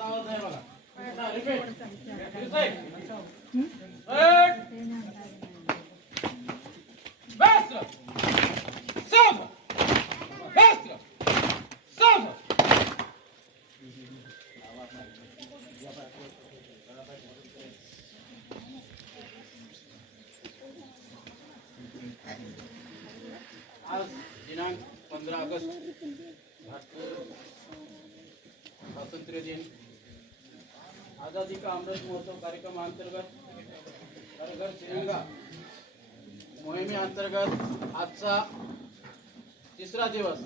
आवाज नाही मला. Repeat. Basta! Salva! Basta! Salva! आज दिनांक 15 ऑगस्ट भारतीय स्वातंत्र्य दिन आजादी का अमृत महोत्सव कार्यक्रमांतर्गत घर घर तिरंगा मोहिमेअंतर्गत आजचा तिसरा दिवस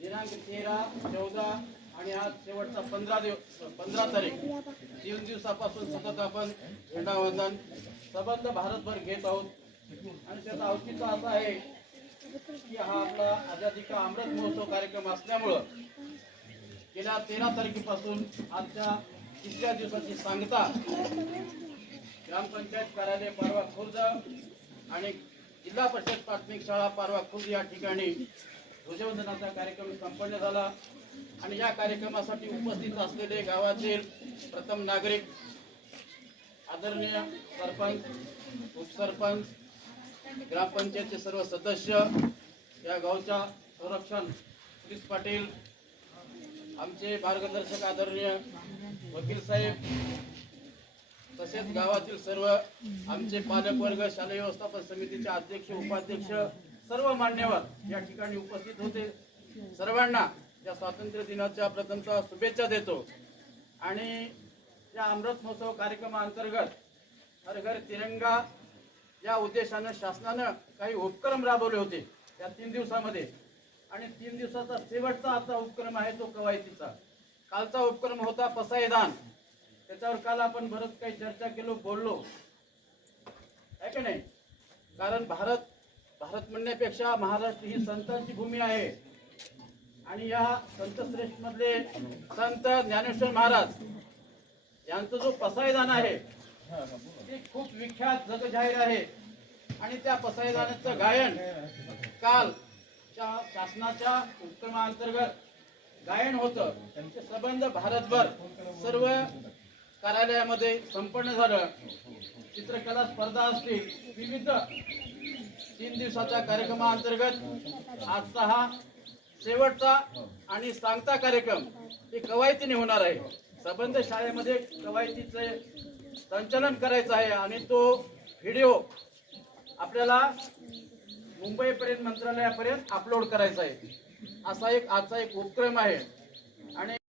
दिनांक 13, 14 आणि आज शेवटचा 15 तारीख 3 दिवसापासून सतत आपण झेंडावंदन सबंध भारतभर घेत आहोत आणि त्याचं औचित्य असं आहे की हा आपला आजादी का अमृत महोत्सव कार्यक्रम असल्यामुळं गेल्या 13 तारखेपासून आजच्या तिसऱ्या दिवसाची सांगता ग्रामपंचायत कार्यालय पारवा खुर्द आणि जिल्हा परिषद प्राथमिक शाळा पारवा खुर्द या ठिकाणी ध्वजवंदनाचा कार्यक्रम संपन्न झाला आणि या कार्यक्रमासाठी उपस्थित असलेले गावातील प्रथम नागरिक आदरणीय सरपंच उपसरपंच ग्रामपंचायतचे सर्व सदस्य या गावच्या संरक्षण पोलीस पाटील आमचे मार्गदर्शक आदरणीय वकील साहेब तसेच गावातील सर्व आमचे पालकवर्ग शालेय व्यवस्थापन समितीचे अध्यक्ष उपाध्यक्ष सर्व मान्यवर या ठिकाणी उपस्थित होते सर्वांना या स्वातंत्र्य दिनाच्या प्रथमतः शुभेच्छा देतो आणि या अमृत महोत्सव कार्यक्रमाअंतर्गत हर घर तिरंगा या उद्देशानं शासनानं काही उपक्रम राबवले होते या 3 दिवसामध्ये आणि 3 दिवसाचा शेवटचा आता उपक्रम आहे तो कवायतीचा कालचा उपक्रम होता पसायदान त्याच्यावर काल आपण बरंच काही चर्चा केलो बोललो आहे की नाही कारण भारत म्हणण्यापेक्षा महाराष्ट्र ही संतांची भूमी आहे आणि या संतश्रेष्ठ मधले संत ज्ञानेश्वर महाराज यांचा जो पसायदान आहे ते खूप विख्यात जगजाहीर आहे आणि त्या पसायदानाचं गायन काल शासनाच्या उपक्रमांतर्गत गायन होतं ते संबंध भारतभर सर्व कार्यालयामध्ये संपन्न झालं चित्रकला स्पर्धा असतील विविध 3 दिवसाच्या कार्यक्रमाअंतर्गत आजचा हा शेवटचा आणि सांगता कार्यक्रम हे कवायतीने होणार आहे संबंध शाळेमध्ये कवायतीचे संचालन करायचं आहे आणि तो व्हिडिओ आपल्याला मुंबईपर्यंत मंत्रालयापर्यंत अपलोड करायचा आहे असा एक आजचा एक उपक्रम आहे आणि